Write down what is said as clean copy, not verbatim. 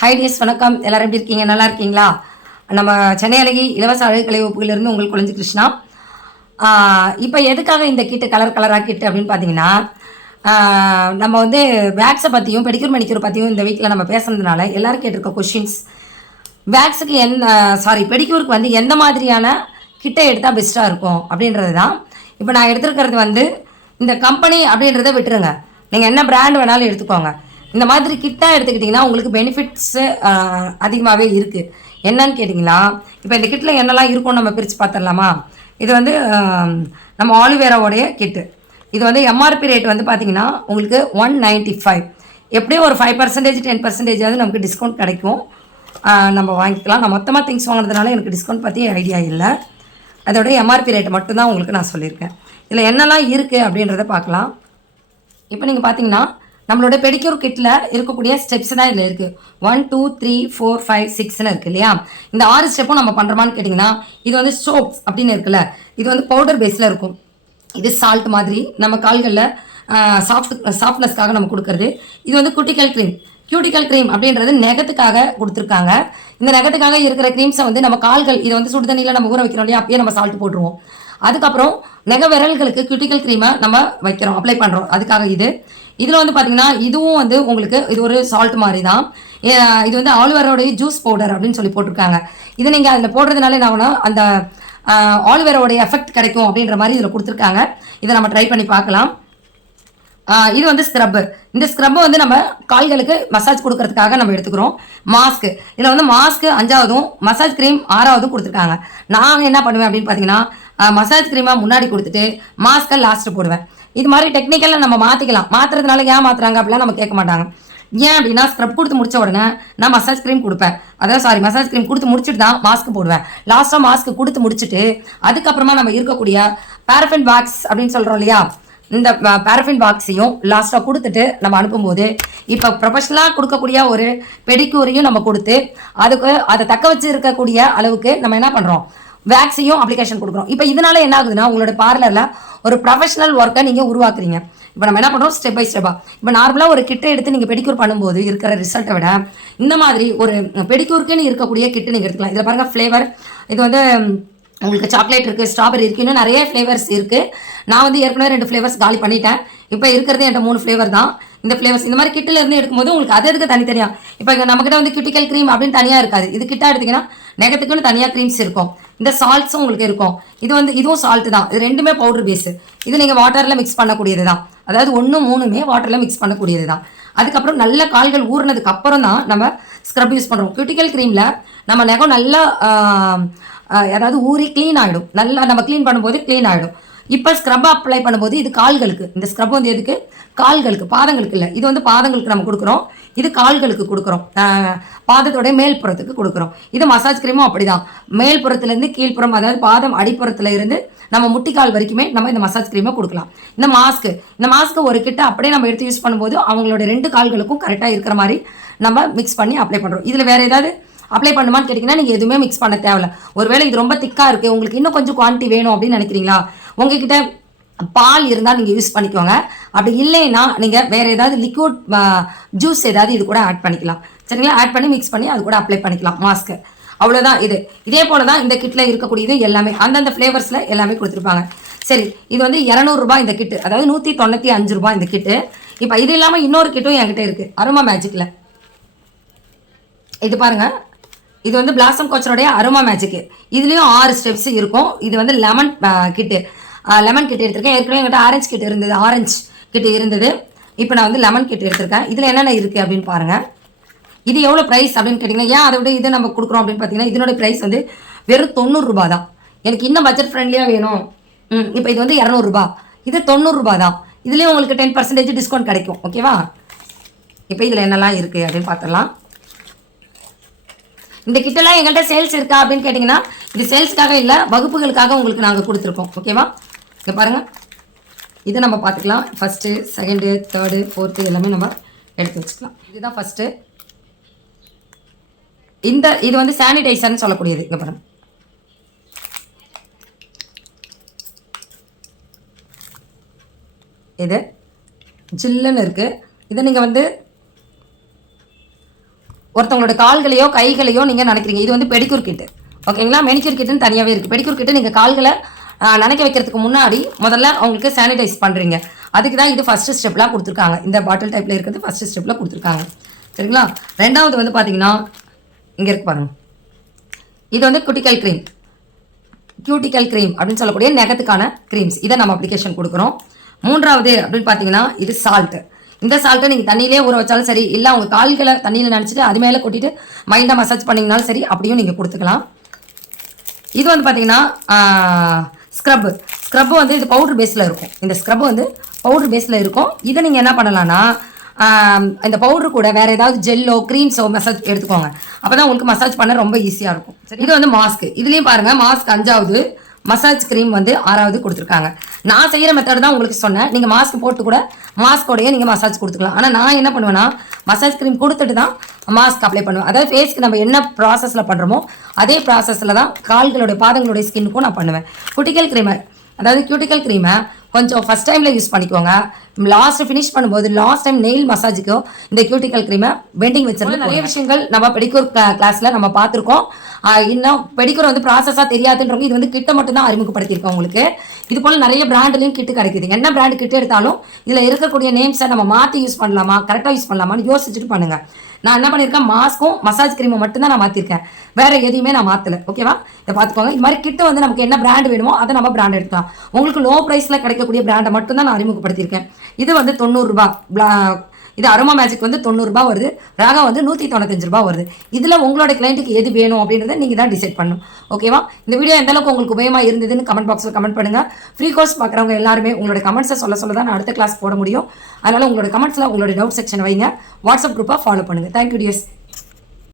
Hi tears, வணக்கம். எல்லாரும் எப்படி இருக்கீங்க? நல்லா இருக்கீங்களா? நம்ம சென்னை அழகி இலவச அழகு கலை வகுப்புகளிலிருந்து உங்களுக்கு குழந்தை கிருஷ்ணா. இப்போ எதுக்காக இந்த கிட்டு கலராக கிட்டு அப்படின்னு பார்த்தீங்கன்னா, நம்ம வந்து வேக்ஸை பற்றியும் பெடிக்யூர் மெனிக்யூர் பற்றியும் இந்த வீக்கில் நம்ம பேசுனதுனால எல்லாரும் கேட்டிருக்க கொஷின்ஸ், வேக்ஸுக்கு பெடிக்யூருக்கு வந்து எந்த மாதிரியான கிட்டை எடுத்தால் பெஸ்ட்டாக இருக்கும் அப்படின்றது தான். இப்போ நான் எடுத்துருக்கிறது வந்து இந்த கம்பெனி அப்படின்றத விட்டுருங்க, நீங்கள் என்ன பிராண்ட் வேணாலும் எடுத்துக்கோங்க. இந்த மாதிரி கிட்டாக எடுத்துக்கிட்டிங்கன்னா உங்களுக்கு பெனிஃபிட்ஸு அதிகமாகவே இருக்குது. என்னன்னு கேட்டிங்களா, இப்போ இந்த கிட்டில் என்னெல்லாம் இருக்கும்னு நம்ம பிரித்து பார்த்துடலாமா? இது வந்து நம்ம ஆலிவேராவோடைய கிட்டு. இது வந்து எம்ஆர்பி ரேட் வந்து பார்த்திங்கன்னா உங்களுக்கு 195. எப்படியும் ஒரு 5% 10% நமக்கு டிஸ்கவுண்ட் கிடைக்கும், நம்ம வாங்கிக்கலாம். நான் மொத்தமாக திங்ஸ் வாங்கினதுனால எனக்கு டிஸ்கவுண்ட் பற்றி ஐடியா இல்லை. அதோட எம்ஆர்பி ரேட் மட்டும்தான் உங்களுக்கு நான் சொல்லியிருக்கேன். இதில் என்னெல்லாம் இருக்குது அப்படின்றத பார்க்கலாம். இப்போ நீங்கள் பார்த்தீங்கன்னா நம்மளோட பெடிக்யூர் கிட்டில் இருக்கக்கூடிய ஸ்டெப்ஸ் தான் இதில் இருக்குது. 1 2 3 4 5 6ன்னு இருக்குது இல்லையா? இந்த 6 ஸ்டெப்பும் நம்ம பண்ணுறோமான்னு கேட்டிங்கன்னா, இது வந்து சோப்ஸ் அப்படின்னு இருக்குல்ல, இது வந்து பவுடர் பேஸில் இருக்கும். இது சால்ட் மாதிரி நம்ம கால்களில் சாஃப்ட்னஸ்க்காக நம்ம கொடுக்குறது. இது வந்து கியூட்டிக்கல் க்ரீம் அப்படின்றது நெகத்துக்காக கொடுத்துருக்காங்க. இந்த நெகத்துக்காக இருக்கிற க்ரீம்ஸை வந்து நம்ம கால்கள் இதை வந்து சுடு தண்ணியில் நம்ம ஊற வைக்கிறோம் இல்லையா, அப்பயே நம்ம சால்ட் போட்டுருவோம். அதுக்கப்புறம் நெக விரல்களுக்கு கியூட்டிக்கல் க்ரீமை நம்ம வைக்கிறோம், அப்ளை பண்ணுறோம். அதுக்காக இதில் வந்து பார்த்திங்கன்னா இதுவும் வந்து உங்களுக்கு இது ஒரு சால்ட் மாதிரி தான். இது வந்து ஆலிவேராவோடைய ஜூஸ் பவுடர் அப்படின்னு சொல்லி போட்டிருக்காங்க. இது நீங்கள் அதில் போடுறதுனால என்ன ஆகுனா அந்த ஆலிவேராவோடைய எஃபெக்ட் கிடைக்கும் அப்படின்ற மாதிரி இதில் கொடுத்துருக்காங்க. இதை நம்ம ட்ரை பண்ணி பார்க்கலாம். இது வந்து ஸ்க்ரப்பு. இந்த ஸ்க்ரப்பை வந்து நம்ம கால்களுக்கு மசாஜ் கொடுக்கறதுக்காக நம்ம எடுத்துக்கிறோம். மாஸ்க்கு, இதில் வந்து மாஸ்க்கு 5ஆவதும் மசாஜ் க்ரீம் 6ஆவதும் கொடுத்துருக்காங்க. நான் என்ன பண்ணுவேன் அப்படின்னு பார்த்தீங்கன்னா, மசாஜ் க்ரீமாக முன்னாடி கொடுத்துட்டு மாஸ்க்கை லாஸ்ட்டு போடுவேன். இது மாதிரி டெக்னிக்கலில் நம்ம மாற்றிக்கலாம். மாற்றுறதுனால ஏன் மாற்றுறாங்க அப்படிலாம் நம்ம கேட்க மாட்டாங்க. ஏன் அப்படின்னா, ஸ்க்ரப் கொடுத்து முடிச்ச உடனே நான் மசாஜ் க்ரீம் கொடுப்பேன். மசாஜ் க்ரீம் கொடுத்து முடிச்சுட்டு தான் மாஸ்க் போடுவேன். லாஸ்ட்டாக மாஸ்க் கொடுத்து முடிச்சுட்டு அதுக்கப்புறமா நம்ம இருக்கக்கூடிய பாரஃபின் வாக்ஸ் அப்படின்னு சொல்கிறோம் இல்லையா, இந்த பாரஃபின் பாக்ஸையும் லாஸ்ட்டாக கொடுத்துட்டு நம்ம அனுப்பும்போது, இப்போ ப்ரொஃபஷனலாக கொடுக்கக்கூடிய ஒரு பெடிக்யூரையும் நம்ம கொடுத்து அதை தக்க வச்சு இருக்கக்கூடிய அளவுக்கு நம்ம என்ன பண்ணுறோம், வேக்ஸையும் அப்ளிகேஷன் கொடுக்குறோம். இப்போ இதனால என்ன ஆகுதுன்னா, உங்களோட பார்லரில் ஒரு ப்ரொஃபஷனல் ஒர்க்கை நீங்கள் உருவாக்குறீங்க. இப்போ நம்ம என்ன பண்ணுறோம், ஸ்டெப் பை ஸ்டெப்பாக. இப்போ நார்மலாக ஒரு கிட்டை எடுத்து நீங்கள் பெடிக்யூர் பண்ணும்போது இருக்கிற ரிசல்ட்டை விட இந்த மாதிரி ஒரு பெடிக்யூருக்குன்னு இருக்கக்கூடிய கிட்டு நீங்கள் எடுத்துக்கலாம். இதில் பாருங்கள் ஃப்ளேவர், இது வந்து உங்களுக்கு சாக்லேட் இருக்குது, ஸ்ட்ராபெரி இருக்குது, இன்னும் நிறைய ஃப்ளேவர்ஸ் இருக்குது. நான் வந்து ஏற்கனவே 2 ஃப்ளேவர்ஸ் காலி பண்ணிட்டேன். இப்போ இருக்கிறது என்கிட்ட 3 ஃப்ளேவர் தான். இந்த ஃப்ளேவர்ஸ் இந்த மாதிரி கிட்டில் இருந்து எடுக்கும்போது உங்களுக்கு அது எதுக்கு தனித்தனியாக, இப்போ இங்கே நம்மக்கிட்ட வந்து கியூட்டிக்கல் க்ரீம் அப்படின்னு தனியாக இருக்காது. இது கிட்டா எடுத்திங்கன்னா நெகத்துக்குன்னு தனியாக க்ரீம்ஸ் இருக்கும். இந்த சால்ட்ஸும் உங்களுக்கு இருக்கும். இது வந்து இதுவும் சால்ட்டு தான். இது ரெண்டுமே பவுடர் பேஸு. இது நீங்கள் வாட்டரில் மிக்ஸ் பண்ணக்கூடியது தான். அதாவது 1 3மே வாட்டரில் மிக்ஸ் பண்ணக்கூடியது தான். அதுக்கப்புறம் நல்ல கால்கள் ஊறினதுக்கு அப்புறம் தான் நம்ம ஸ்க்ரப் யூஸ் பண்ணுறோம். கியூட்டிக்கல் க்ரீமில் நம்ம நெகம் நல்லா அதாவது ஊறி க்ளீன் ஆகிடும். நல்லா நம்ம க்ளீன் பண்ணும்போது க்ளீன் ஆகிடும். இப்போ ஸ்க்ரப் அப்ளை பண்ணும்போது இது கால்களுக்கு, இந்த ஸ்க்ரப் வந்து எதுக்கு, கால்களுக்கு, பாதங்களுக்கு இல்லை. இது வந்து பாதங்களுக்கு நம்ம கொடுக்குறோம், இது கால்களுக்கு கொடுக்குறோம், பாதத்தோடைய மேல்புறத்துக்கு கொடுக்குறோம். இது மசாஜ் க்ரீமும் அப்படி தான். மேல்புறத்துலேருந்து கீழ்ப்புறம், அதாவது பாதம் அடிப்புறத்தில் இருந்து நம்ம முட்டிக்கால் வரைக்குமே நம்ம இந்த மசாஜ் க்ரீமை கொடுக்கலாம். இந்த மாஸ்க்கு ஒரு கிட்ட அப்படியே நம்ம எடுத்து யூஸ் பண்ணும்போது அவங்களோட 2 கால்களுக்கும் கரெக்டாக இருக்கிற மாதிரி நம்ம மிக்ஸ் பண்ணி அப்ளை பண்ணுறோம். இதில் வேறு ஏதாவது அப்ளை பண்ணுமான்னு கேட்டிங்கன்னா, நீங்கள் எதுவுமே மிக்ஸ் பண்ண தேவையில்ல. ஒருவேளை இது ரொம்ப திக்காக இருக்குது, உங்களுக்கு இன்னும் கொஞ்சம் குவான்டிட்டி வேணும் அப்படின்னு நினைக்கிறீங்களா, உங்ககிட்ட பால் இருந்தால் நீங்கள் யூஸ் பண்ணிக்கோங்க. அப்படி இல்லைன்னா நீங்கள் வேறு ஏதாவது லிக்விட் ஜூஸ் ஏதாவது இது கூட ஆட் பண்ணிக்கலாம். சரிங்களா? ஆட் பண்ணி மிக்ஸ் பண்ணி அது கூட அப்ளை பண்ணிக்கலாம் மாஸ்க்கு. அவ்வளோதான். இதே போல் தான் இந்த கிட்டில் இருக்கக்கூடியது எல்லாமே அந்தந்த ஃப்ளேவர்ஸில் எல்லாமே கொடுத்துருப்பாங்க. சரி, இது வந்து 200 ரூபாய் இந்த கிட்டு, அதாவது 195 ரூபாய் இந்த கிட்டு. இப்போ இது இல்லாமல் இன்னொரு கிட்டும் என்கிட்ட இருக்குது, அரோமா மேஜிக்கில். இது பாருங்கள், இது வந்து பிளாசம் கோச்சரோடைய அரோமா மேஜிக்கு. இதுலேயும் 6 ஸ்டெப்ஸ் இருக்கும். இது வந்து லெமன் கிட்டு எடுத்திருக்கேன். ஏற்கனவே என்கிட்ட ஆரஞ்சு கிட்டு இருந்தது. இப்போ நான் வந்து லெமன் கிட்டு எடுத்திருக்கேன். இதில் என்னென்ன இருக்குது அப்படின்னு பாருங்கள். இது எவ்வளோ ப்ரைஸ் அப்படின்னு கேட்டிங்கன்னா, ஏன் அதை விட இதை நம்ம கொடுக்குறோம் அப்படின்னு பார்த்தீங்கன்னா, இதனோட ப்ரைஸ் வந்து வெறும் 90 ரூபாய் தான். எனக்கு இன்னும் பட்ஜெட் ஃப்ரெண்ட்லியாக வேணும். இப்போ இது வந்து 200 ரூபாய், இது 90 ரூபாய் தான். இதுலேயும் உங்களுக்கு 10% டிஸ்கவுண்ட் கிடைக்கும். ஓகேவா? இப்போ இதில் என்னெல்லாம் இருக்குது அப்படின்னு பார்த்துடலாம். இந்த கிட்டெல்லாம் எங்கள்கிட்ட சேல்ஸ் இருக்கா அப்படின்னு கேட்டிங்கன்னா, இது சேல்ஸுக்காக இல்லை, வகுப்புகளுக்காக உங்களுக்கு நாங்கள் கொடுத்துருக்கோம். ஓகேவா? இங்கே பாருங்கள், இதை நம்ம பார்த்துக்கலாம். ஃபஸ்ட்டு, செகண்டு, தேர்டு, ஃபோர்த்து எல்லாமே நம்ம எடுத்து வச்சுக்கலாம். இதுதான் ஃபஸ்ட்டு. இது வந்து சானிடைசர்னு சொல்லக்கூடியது. இங்கே பாருங்கள், இது ஜில்லுன்னு இருக்குது. இதை நீங்கள் வந்து ஒருத்தவங்களோட கால்களையோ கைகளையோ நீங்கள் நினைக்கிறீங்க. இது வந்து பெடிக்யூர் கிட்டு, ஓகேங்களா. மெனிக்யூர் கிட்டுன்னு தனியாகவே இருக்குது. பெடிக்யூர் கிட்டு நீங்கள் கால்களை நினைக்க வைக்கிறதுக்கு முன்னாடி முதல்ல அவங்களுக்கு சானிடைஸ் பண்ணுறீங்க. அதுக்கு தான் இது ஃபஸ்ட்டு ஸ்டெப்லாம் கொடுத்துருக்காங்க. இந்த பாட்டில் டைப்பில் இருக்கிறது ஃபஸ்ட்டு ஸ்டெப்பில் கொடுத்துருக்காங்க, சரிங்களா. ரெண்டாவது வந்து பார்த்தீங்கன்னா இங்கே இருக்கு பாருங்கள், இது வந்து கியூட்டிக்கல் க்ரீம் அப்படின்னு சொல்லக்கூடிய நெகத்துக்கான க்ரீம்ஸ். இதை நம்ம அப்ளிகேஷன் கொடுக்குறோம். மூன்றாவது அப்படின்னு பார்த்தீங்கன்னா இது சால்ட்டு. இந்த சால்ட்டை நீங்கள் தண்ணியிலே ஊற வச்சாலும் சரி, இல்லை உங்கள் கால்களை தண்ணியில் நினச்சிட்டு அது மேலே கொட்டிட்டு மைண்டாக மசாஜ் பண்ணிங்கனாலும் சரி, அப்படியும் நீங்கள் கொடுத்துக்கலாம். இது வந்து பார்த்தீங்கன்னா ஸ்க்ரப்பு வந்து இது பவுடர் பேஸில் இருக்கும். இந்த ஸ்க்ரப்பு வந்து பவுடர் பேஸில் இருக்கும். இதை நீங்கள் என்ன பண்ணலான்னா இந்த பவுடர் கூட வேறு ஏதாவது ஜெல்லோ க்ரீம்ஸோ மசாஜ் எடுத்துக்கோங்க. அப்போ தான் உங்களுக்கு மசாஜ் பண்ண ரொம்ப ஈஸியாக இருக்கும். இது வந்து மாஸ்க்கு. இதுலேயும் பாருங்கள், மாஸ்க் 5வது, மசாஜ் க்ரீம் வந்து 6வது கொடுத்துருக்காங்க. நான் செய்கிற மெத்தட் தான் உங்களுக்கு சொன்னேன். நீங்கள் மாஸ்க் போட்டு கூட மாஸ்கோடையே நீங்கள் மசாஜ் கொடுத்துக்கலாம். ஆனால் நான் என்ன பண்ணுவேன்னா மசாஜ் க்ரீம் கொடுத்துட்டு தான் மாஸ்க் அப்ளை பண்ணுவேன். அதாவது ஃபேஸ்க்கு நம்ம என்ன ப்ராசஸில் பண்ணுறோமோ அதே ப்ராசஸில் தான் கால்களுடைய பாதங்களுடைய ஸ்கின்னுக்கும் நான் பண்ணுவேன். கியூட்டிக்கல் க்ரீமை கொஞ்சம் ஃபஸ்ட் டைமில் யூஸ் பண்ணிக்கோங்க. லாஸ்ட் ஃபினிஷ் பண்ணும்போது லாஸ்ட் டைம் நெயில் மசாஜுக்கோ இந்த கியூட்டிக்கல் க்ரீமை பெண்டிங் வச்சிருந்து நிறைய விஷயங்கள் நம்ம பெடிக்யூர் கிளாஸில் நம்ம பார்த்துருக்கோம். இன்னும் பெடிக்யூர் வந்து ப்ராசஸாக தெரியாதுன்றவங்க இது வந்து கிட்ட மட்டும் தான் அறிமுகப்படுத்தியிருக்கோம் உங்களுக்கு. இது போல் நிறைய பிராண்ட்லையும் கிட்டு கிடைக்குது. என்ன பிராண்டு கிட்ட எடுத்தாலும் இதில் இருக்கக்கூடிய நேம்ஸை நம்ம மாற்றி யூஸ் பண்ணலாமா, கரெக்டாக யூஸ் பண்ணலாமான்னு யோசிச்சுட்டு பண்ணுங்கள். நான் என்ன பண்ணியிருக்கேன், மாஸ்க்கும் மசாஜ் க்ரீமை மட்டும்தான் நான் மாற்றிருக்கேன், வேறு எதையுமே நான் மாற்றலை, ஓகேவா. இதை பார்த்துக்கோங்க. இது மாதிரி கிட்ட வந்து நமக்கு என்ன பிராண்ட் வேணுமோ அதை நம்ம பிராண்ட் எடுக்கலாம். உங்களுக்கு லோ ப்ரைஸில் கிடைக்கக்கூடிய பிராண்டை மட்டும்தான் நான் அறிமுகப்படுத்தியிருக்கேன். இது வந்து 90 ரூபா. இது அரோமா மேஜிக் வந்து 90 ரூபா வருது. ராகா வந்து 195 ரூபா வருது. இதில் உங்களோட கிளைண்ட்டுக்கு எது வேணும் அப்படின்றத நீங்கள் தான் டிசைட் பண்ணணும், ஓகேவா. இந்த வீடியோ எந்த அளவுக்கு உங்களுக்கு உபயோகமாக இருந்ததுன்னு கமெண்ட் பாக்ஸில் கமெண்ட் பண்ணுங்கள். ஃப்ரீ கோர்ஸ் பார்க்குறவங்க எல்லாருமே உங்களோட கமெண்ட்ஸை சொல்ல தான் நான் அடுத்த கிளாஸ் போட முடியும். அதனால் உங்களோட கமெண்ட்ஸில் உங்களோட டவுட் செக்ஷன் வைங்க. வாட்ஸ்அப் குரூப்பாக ஃபாலோ பண்ணுங்கள். Thank you tears.